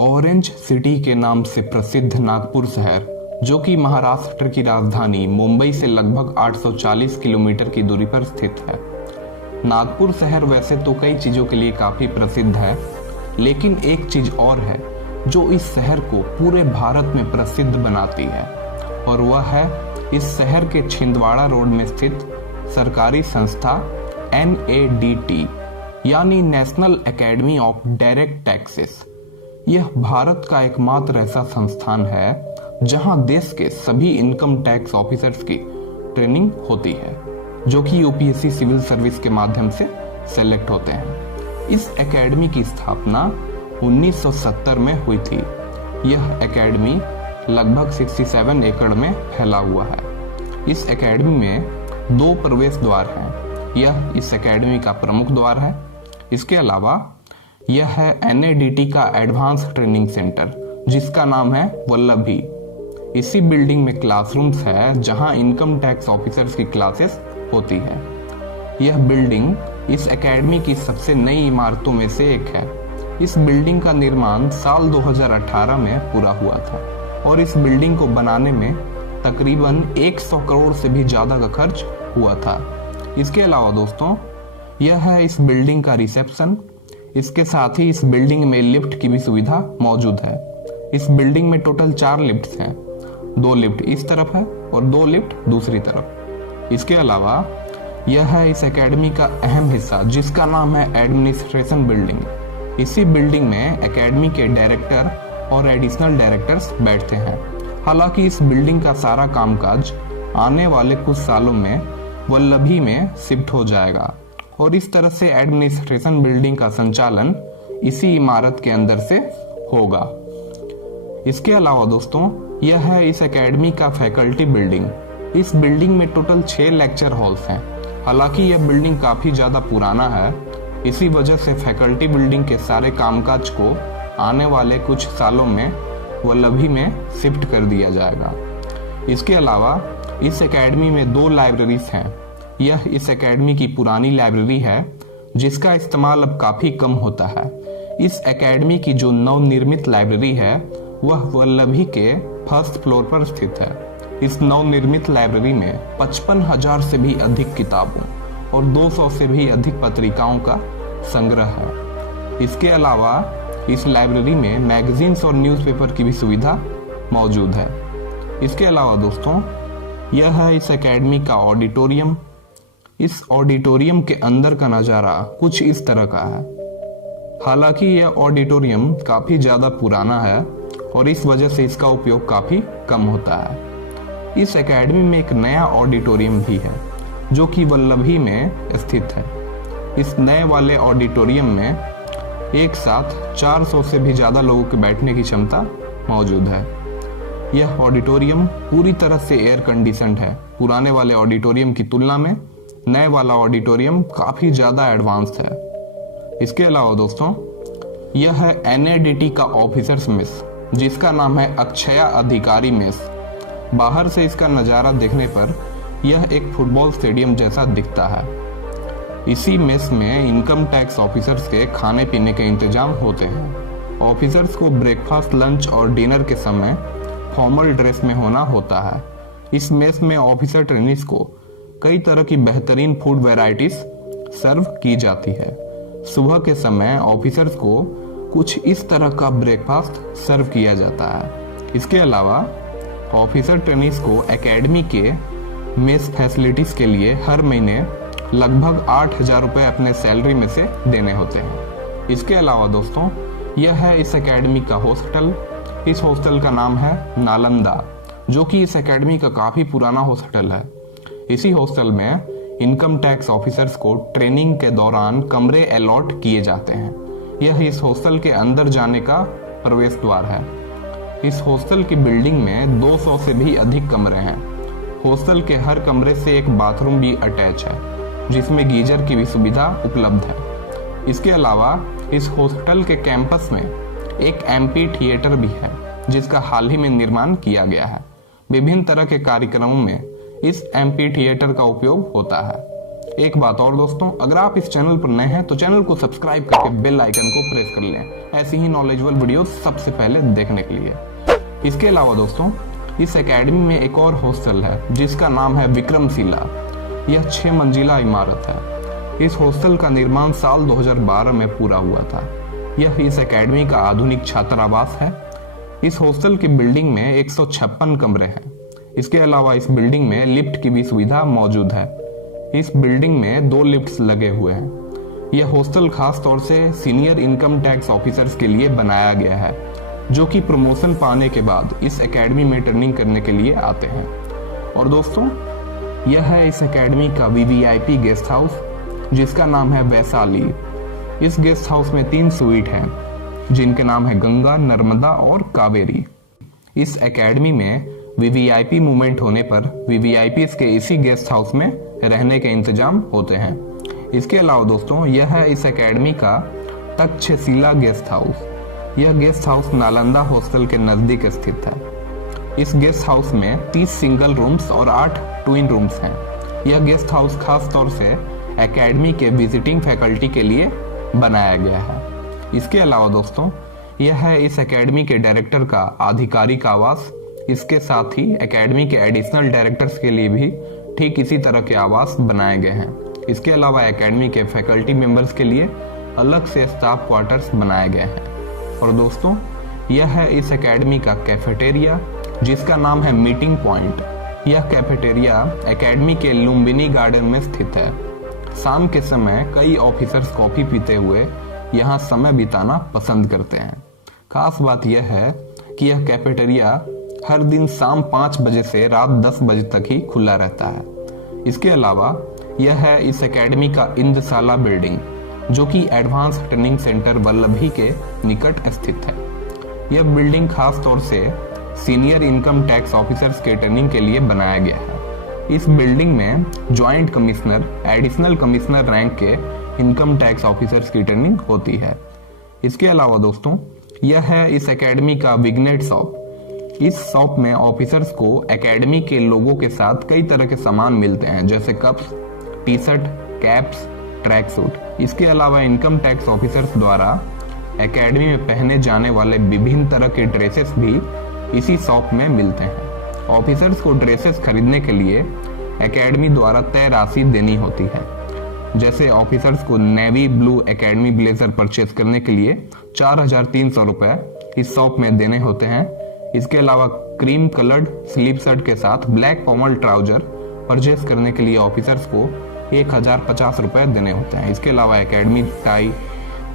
Orange city के नाम से प्रसिद्ध नागपुर शहर, जो कि महाराष्ट्र की राजधानी मुंबई से लगभग 840 किलोमीटर की दूरी पर स्थित है। नागपुर शहर वैसे तो कई चीजों के लिए काफी प्रसिद्ध है, लेकिन एक चीज और है जो इस शहर को पूरे भारत में प्रसिद्ध बनाती है, और वह है इस शहर के छिंदवाड़ा रोड में स्थित सरकारी संस्था NADT यानी national academy of direct taxes. यह भारत का एकमात्र ऐसा संस्थान है जहां देश के सभी इनकम टैक्स ऑफिसर्स की ट्रेनिंग होती है, जो कि UPSC सिविल सर्विस के माध्यम से सेलेक्ट होते हैं। इस एकेडमी की स्थापना 1970 में हुई थी। यह एकेडमी लगभग 67 एकड़ में फैला हुआ है। इस एकेडमी में 2 प्रवेश द्वार हैं। यह इस एकेडमी का प्रमुख द्वार है। इसके अलावा यह है NADT का एडवांस ट्रेनिंग सेंटर, जिसका नाम है वल्लभी। इसी बिल्डिंग में क्लासरूम्स है जहां इनकम टैक्स ऑफिसर्स की क्लासेस होती है। यह बिल्डिंग इस एकेडमी की सबसे नई इमारतों में से एक है। इस बिल्डिंग का निर्माण साल 2018 में पूरा हुआ था और इस बिल्डिंग को बनाने में तकरीबन 100 करोड़ से भी ज्यादा का खर्च हुआ था। इसके अलावा दोस्तों, यह है इस बिल्डिंग का रिसेप्शन। इसके साथ ही इस बिल्डिंग में लिफ्ट की भी सुविधा मौजूद है। इस बिल्डिंग में टोटल 4 लिफ्ट्स हैं। 2 लिफ्ट इस तरफ है और 2 लिफ्ट दूसरी तरफ। इसके अलावा यह है इस एकेडमी का अहम हिस्सा, जिसका नाम है एडमिनिस्ट्रेशन बिल्डिंग। इसी बिल्डिंग में एकेडमी के डायरेक्टर और एडिशनल डायरेक्टर्स बैठते हैं। हालांकि इस बिल्डिंग का सारा कामकाज आने वाले कुछ सालों में वल्लभी में शिफ्ट हो जाएगा और इस तरह से एडमिनिस्ट्रेशन बिल्डिंग का संचालन इसी इमारत के अंदर से होगा। इसके अलावा दोस्तों, यह है इस एकेडमी का फैकल्टी बिल्डिंग। इस बिल्डिंग में टोटल 6 लेक्चर हॉल्स हैं। हालांकि यह बिल्डिंग काफी ज्यादा पुराना है, इसी वजह से फैकल्टी बिल्डिंग के सारे कामकाज को आने वाले कुछ सालों में वल्लभी में शिफ्ट कर दिया जाएगा। इसके अलावा इस एकेडमी में 2 लाइब्रेरीज हैं। यह इस एकेडमी की पुरानी लाइब्रेरी है, जिसका इस्तेमाल अब काफी कम होता है। इस एकेडमी की जो नवनिर्मित लाइब्रेरी है वह वल्लभी के फर्स्ट फ्लोर पर स्थित है। इस नवनिर्मित लाइब्रेरी में 55,000 से भी अधिक किताबों और 200 से भी अधिक पत्रिकाओं का संग्रह है। इसके अलावा इस लाइब्रेरी में मैगजीन्स और न्यूज़पेपर की भी सुविधा मौजूद है। इसके अलावा दोस्तों, यह है इस एकेडमी का ऑडिटोरियम। इस ऑडिटोरियम के अंदर का नज़ारा कुछ इस तरह का है। हालांकि यह ऑडिटोरियम काफ़ी ज़्यादा पुराना है और इस वजह से इसका उपयोग काफ़ी कम होता है। इस एकेडमी में एक नया ऑडिटोरियम भी है, जो कि वल्लभी में स्थित है। इस नए वाले ऑडिटोरियम में एक साथ 400 से भी ज़्यादा लोगों के बैठने की क्षमता मौजूद है। यह ऑडिटोरियम पूरी तरह से एयर कंडीशनड है। पुराने वाले ऑडिटोरियम की तुलना में नए वाला ऑडिटोरियम काफी ज्यादा एडवांस है। इसके अलावा दोस्तों, यह है NADT का ऑफिसर्स मेस, जिसका नाम है अक्षया अधिकारी मेस। बाहर से इसका नज़ारा देखने पर यह एक फुटबॉल स्टेडियम जैसा दिखता है। इसी मेस में इनकम टैक्स ऑफिसर्स के खाने पीने के इंतजाम होते हैं। ऑफिसर्स को ब्रेकफास्ट, लंच और डिनर के समय फॉर्मल ड्रेस में होना होता है। इस मेस में ऑफिसर ट्रेनीज को कई तरह की बेहतरीन फूड वैरायटीज सर्व की जाती है। सुबह के समय ऑफिसर्स को कुछ इस तरह का ब्रेकफास्ट सर्व किया जाता है। इसके अलावा ऑफिसर ट्रेनीज को एकेडमी के मेस फैसिलिटीज के लिए हर महीने लगभग 8,000 रुपये अपने सैलरी में से देने होते हैं। इसके अलावा दोस्तों, यह है इस एकेडमी का हॉस्टल। इस हॉस्टल का नाम है नालंदा, जो कि इस एकेडमी का काफी पुराना हॉस्टल है। इसी हॉस्टल में इनकम टैक्स ऑफिसर्स को ट्रेनिंग के दौरान कमरे अलॉट किए जाते हैं। यह इस हॉस्टल के अंदर जाने का प्रवेश द्वार है। इस हॉस्टल की बिल्डिंग में 200 से भी अधिक कमरे हैं। हॉस्टल के हर कमरे से एक बाथरूम भी अटैच है, जिसमें गीजर की भी सुविधा उपलब्ध है। इसके अलावा इस हॉस्टल के कैंपस में एक MP थिएटर भी है, जिसका हाल ही में निर्माण किया गया है। विभिन्न तरह के कार्यक्रमों में इस MP थिएटर का उपयोग होता है। एक बात और दोस्तों, अगर आप इस चैनल पर नए हैं तो चैनल को सब्सक्राइब करके बेल आइकन को प्रेस कर लें ऐसी ही नॉलेजेबल वीडियोस सबसे पहले देखने के लिए। इसके अलावा दोस्तों, इस एकेडमी में एक और हॉस्टल है जिसका नाम है विक्रमशिला। यह 6 मंजिला इमारत है। इस हॉस्टल का निर्माण साल 2012 में पूरा हुआ था। यह इस एकेडमी का आधुनिक छात्रावास है। इस हॉस्टल की बिल्डिंग में 156 कमरे हैं। इसके अलावा इस बिल्डिंग में लिफ्ट की भी सुविधा मौजूद है। इस बिल्डिंग में 2 लिफ्ट्स लगे हुए हैं। यह हॉस्टल खास तौर से सीनियर इनकम टैक्स ऑफिसर्स के लिए बनाया गया है, जो कि प्रमोशन पाने के बाद इस एकेडमी में ट्रेनिंग करने के लिए आते हैं। और दोस्तों, यह है इस एकेडमी का वीवीआईपी गेस्ट हाउस, जिसका नाम है वैशाली। इस गेस्ट हाउस में 3 स्वीट हैं, जिनके नाम है गंगा, नर्मदा और कावेरी। इस एकेडमी में वीवीआईपी मूवमेंट होने पर वीवीआईपी के इसी गेस्ट हाउस में रहने के इंतजाम होते हैं। इसके अलावा दोस्तों, यह है इस एकेडमी का तक्षशिला गेस्ट हाउस। यह गेस्ट हाउस नालंदा हॉस्टल के नजदीक स्थित है। इस गेस्ट हाउस में 30 सिंगल रूम्स और 8 ट्विन रूम्स हैं। यह गेस्ट हाउस खास तौर से एकेडमी के विजिटिंग फैकल्टी के लिए बनाया गया है। इसके अलावा दोस्तों, यह है इस एकेडमी के डायरेक्टर का आधिकारिक आवास। इसके साथ ही एकेडमी के एडिशनल डायरेक्टर्स के लिए भी ठीक इसी तरह के आवास बनाए गए हैं। इसके अलावा एकेडमी के फैकल्टी मेंबर्स के लिए अलग से स्टाफ क्वार्टर्स बनाए गए हैं। और दोस्तों, यह है इस एकेडमी का कैफेटेरिया, जिसका नाम है मीटिंग पॉइंट। यह कैफेटेरिया एकेडमी के लुम्बिनी गार्डन में स्थित है। शाम के समय कई ऑफिसर्स कॉफी पीते हुए यहाँ समय बिताना पसंद करते हैं। खास बात यह है कि यह कैफेटेरिया हर दिन शाम 5 बजे से रात 10 बजे तक ही खुला रहता है। इसके अलावा यह है इस एकेडमी का इंद्रशाला बिल्डिंग, जो कि एडवांस ट्रेनिंग सेंटर वल्लभी के निकट स्थित है। यह बिल्डिंग खास तौर से सीनियर इनकम टैक्स ऑफिसर्स के ट्रेनिंग के लिए बनाया गया है। इस बिल्डिंग में joint commissioner, additional commissioner rank के इनकम टैक्स ऑफिसर्स की ट्रेनिंग होती है। इसके अलावा दोस्तों, यह है इस एकेडमी का विग्नेट शॉप। इस शॉप में ऑफिसर्स को एकेडमी के लोगों के साथ कई तरह के सामान मिलते हैं, जैसे cups, T shirt, caps, track suit. इसके अलावा इनकम टैक्स ऑफिसर्स द्वारा एकेडमी में पहने जाने वाले विभिन्न तरह के ड्रेसेस भी इसी शॉप में मिलते हैं। ऑफिसर्स को ड्रेसेस खरीदने के लिए एकेडमी द्वारा तय राशि देनी होती है। जैसे ऑफिसर्स को navy blue academy blazer purchase करने के लिए 4300 रुपए इस शॉप में देने होते हैं। इसके अलावा क्रीम कलर्ड स्लीव शर्ट के साथ ब्लैक फॉर्मल ट्राउजर परचेज करने के लिए ऑफिसर्स को 1050 रुपए देने होते हैं। इसके अलावा एकेडमी टाई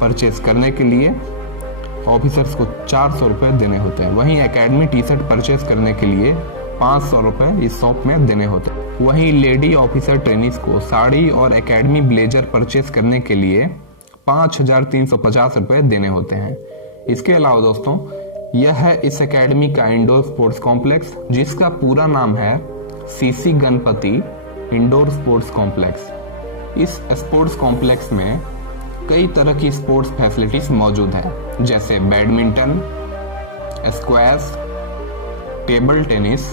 परचेज करने के लिए ऑफिसर्स को 400 रुपए देने होते हैं। वहीं एकेडमी टी शर्ट परचेज करने के लिए 500 रुपए इस शॉप में देने होते हैं। वहीं लेडी ऑफिसर ट्रेनिस को साड़ी और एकेडमी ब्लेजर परचेज करने के लिए 5350 रुपए देने होते हैं। इसके अलावा दोस्तों, यह है इस एकेडमी का इंडोर स्पोर्ट्स कॉम्प्लेक्स, जिसका पूरा नाम है CC Ganapati indoor sports complex. इस स्पोर्ट्स कॉम्प्लेक्स में कई तरह की स्पोर्ट्स फैसिलिटीज मौजूद है, जैसे badminton, squash, table tennis,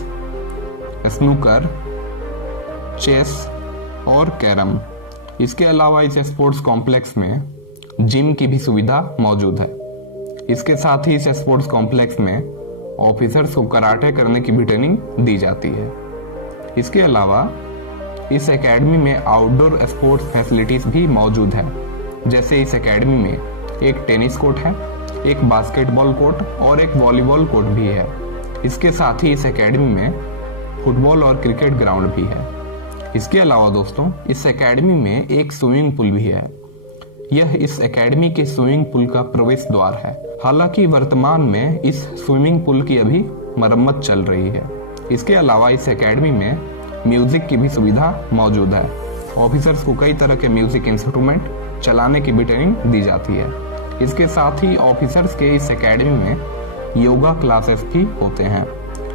snooker, chess और कैरम। इसके अलावा इस स्पोर्ट्स कॉम्प्लेक्स में जिम की भी सुविधा मौजूद है। इसके साथ ही इस स्पोर्ट्स कॉम्प्लेक्स में ऑफिसर्स को कराटे करने की भी ट्रेनिंग दी जाती है। इसके अलावा इस एकेडमी में आउटडोर स्पोर्ट्स फैसिलिटीज भी मौजूद है। जैसे इस एकेडमी में एक टेनिस कोर्ट है, एक बास्केटबॉल कोर्ट और एक वॉलीबॉल कोर्ट भी है। इसके साथ ही इस एकेडमी में फुटबॉल और क्रिकेट ग्राउंड भी है। इसके अलावा दोस्तों, इस एकेडमी में एक स्विमिंग पूल भी है। यह इस एकेडमी के स्विमिंग पूल का प्रवेश द्वार है। हालांकि वर्तमान में इस स्विमिंग पूल की अभी मरम्मत चल रही है। इसके अलावा इस एकेडमी में म्यूजिक की भी सुविधा मौजूद है। ऑफिसर्स को कई तरह के म्यूजिक इंस्ट्रूमेंट चलाने की भी ट्रेनिंग दी जाती है। इसके साथ ही ऑफिसर्स के इस एकेडमी में योगा क्लासेस भी होते हैं।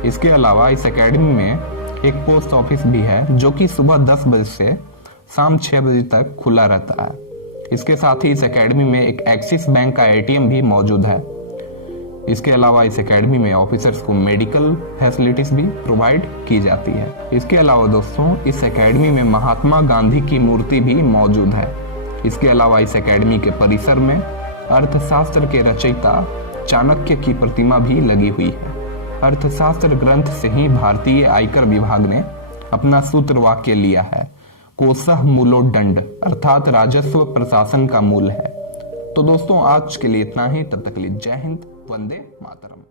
इसके अलावा इस एकेडमी में एक पोस्ट ऑफिस भी है, जो कि सुबह 10 बजे से शाम 6 बजे तक खुला रहता है। इसके साथ ही इस एकेडमी में एक एक्सिस बैंक का एटीएम भी मौजूद है। इसके अलावा इस एकेडमी में ऑफिसर्स को मेडिकल फैसिलिटीज भी प्रोवाइड की जाती है। इसके अलावा दोस्तों इस एकेडमी में महात्मा गांधी की मूर्ति भी मौजूद है। इसके अलावा इस एकेडमी के परिसर में अर्थशास्त्र के रचयिता चाणक्य की प्रतिमा भी लगी हुई है। अर्थशास्त्र ग्रंथ से ही भारतीय आयकर विभाग ने अपना सूत्र वाक्य लिया है, कोशः मूलोदंड, अर्थात राजस्व प्रशासन का मूल है। तो दोस्तों आज के लिए इतना ही, तब तक के लिए जय हिंद, वंदे मातरम।